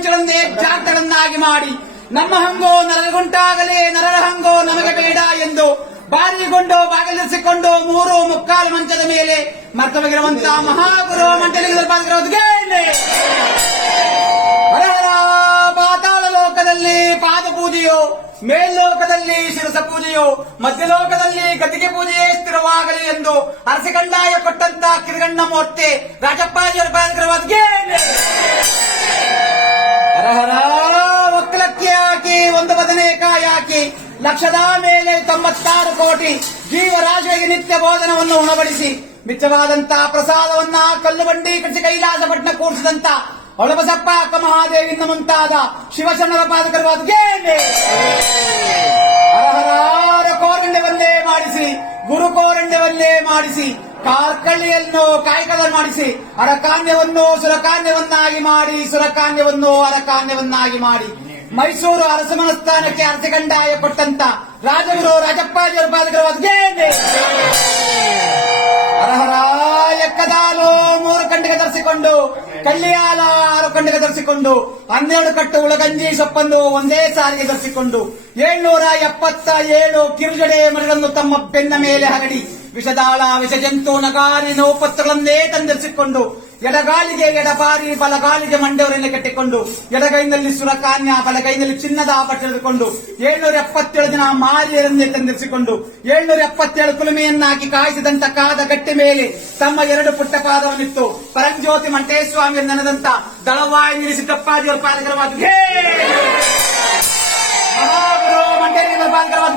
ಮಂಚಗಳನ್ನೇ ಜಾತಗಳನ್ನಾಗಿ ಮಾಡಿ ನಮ್ಮ ಹಂಗೋ ನರಗುಂಟಾಗಲೇ ನರರ ಹಂಗೋ ನಮಗೆ ಬೇಡ ಎಂದು ಬಾರಿಗೊಂಡು ಬಾಗಿಲಿರಿಸಿಕೊಂಡು 3 ಮಂಚದ ಮೇಲೆ ಮರ್ತವಾಗಿರುವಂತ ಮಹಾಗುರು ಮಂಟಲಿಗೆ ಪಾತಾಳ ಲೋಕದಲ್ಲಿ ಪಾದ ಪೂಜೆಯೋ, ಮೇಲ್ಲೋಕದಲ್ಲಿ ಶಿರಸ ಪೂಜೆಯೋ, ಮಧ್ಯಲೋಕದಲ್ಲಿ ಗದಿಗೆ ಪೂಜೆಯೇ ಸ್ಥಿರವಾಗಲಿ ಎಂದು ಅರಸಿಗಂಡಾಯ ಕೊಟ್ಟಂತ ಕಿರಿಗಣ್ಣ ಮೂರ್ತಿ ರಾಜಪ್ಪಾಜಿಯವರ ಪಾದಕರವಾದ ಒಕ್ಕಲಕ್ಕಿ ಹಾಕಿ 1 ಬದನೆಕಾಯಿ ಹಾಕಿ ಲಕ್ಷದ ಮೇಲೆ 96 ಕೋಟಿ ಜೀವರಾಶಿಗೆ ನಿತ್ಯ ಬೋಧನವನ್ನು ಉಣಬಡಿಸಿ ಮಿಚ್ಚವಾದಂತಹ ಪ್ರಸಾದವನ್ನ ಕಲ್ಲು ಬಂಡಿ ಕಟ್ಟಿಸಿ ಕೈಲಾಸ ಪಟ್ಟಣ ಕೂಡಿಸಿದಂತ ಹೊಳಬಸಪ್ಪ ಅಕ್ಕ ಮಹಾದೇವಿಯಿಂದ ಮುಂತಾದ ಶಿವಶರಣರ ಪಾದಕರವಾದ ಕೋರಂಡ್ಯವನ್ನೇ ಮಾಡಿಸಿ, ಗುರು ಕೋರಂಡ್ಯವನ್ನೇ ಮಾಡಿಸಿ, ಕಾರ್ಕಳ್ಳಿಯನ್ನು ಕಾಯ್ಕಳ ಮಾಡಿಸಿ, ಅರಕಾನ್ಯವನ್ನು ಸುರಕಾನ್ಯವನ್ನಾಗಿ ಮಾಡಿ, ಸುರಕಾನ್ಯವನ್ನು ಅರಕಾನ್ಯವನ್ನಾಗಿ ಮಾಡಿ ಮೈಸೂರು ಅರಸ ಮನಸ್ಥಾನಕ್ಕೆ ಅರಸಗಂಡಾಯ ಕೊಟ್ಟಂತ ರಾಜಗುರು ರಾಜಪ್ಪಾಜಿಯವರ ಪಾದಕರವಾದ ಎಕ್ಕದಾಲು 3 ಕಂಡಿಗೆ ಧರಿಸಿಕೊಂಡು, ಕಳ್ಳಿಯಾಲ 6 ಕಂಡಿಗೆ ಧರಿಸಿಕೊಂಡು, 12 ಕಟ್ಟು ಉಳಗಂಜಿ ಸೊಪ್ಪನ್ನು ಒಂದೇ ಸಾರಿಗೆ ಧರಿಸಿಕೊಂಡು 777 ಕಿರುಜಡೆ ಮರಗಳನ್ನು ತಮ್ಮ ಬೆನ್ನ ಮೇಲೆ ಹರಡಿ ವಿಷದಾಳ ವಿಷಜಂತು ನಗಾರಿ ನೋಪತ್ರಗಳನ್ನೇ ತಂದಿರಿಸಿಕೊಂಡು ಎಡಗಾಲಿಗೆ ಎಡಬಾರಿ ಬಲಗಾಲಿಗೆ ಮಂಡೆಯವರನ್ನೇ ಕಟ್ಟಿಕೊಂಡು ಎಡಗೈನಲ್ಲಿ ಸುರಕಾನ್ಯ ಬಲಗೈನಲ್ಲಿ ಚಿನ್ನದ ಆಭರಣ ಹಿಡಿದುಕೊಂಡು 777 ಜನ ಮಾರಿಯರನ್ನೇ ತಂದಿರಿಸಿಕೊಂಡು 777 ಕುಲುಮೆಯನ್ನಾಗಿ ಕಾಯಿಸಿದಂತ ಕಾದ ಗಟ್ಟಿ ಮೇಲೆ ತಮ್ಮ 2 ಪುಟ್ಟ ಪಾದವನ್ನಿತ್ತು ಪರಂಜ್ಯೋತಿ ಮಂಟೇಸ್ವಾಮಿ ನೆನೆದಂತ ದಳವಾಯಿ ನಿಲ್ಲಿಸಿ ಕಪ್ಪಾಜಿಯವರ ಪಾದಕರವಾದ ಮಹಾಗುರು ಮಂಟೇಶ್ವರ ಪಾದಕರವಾದ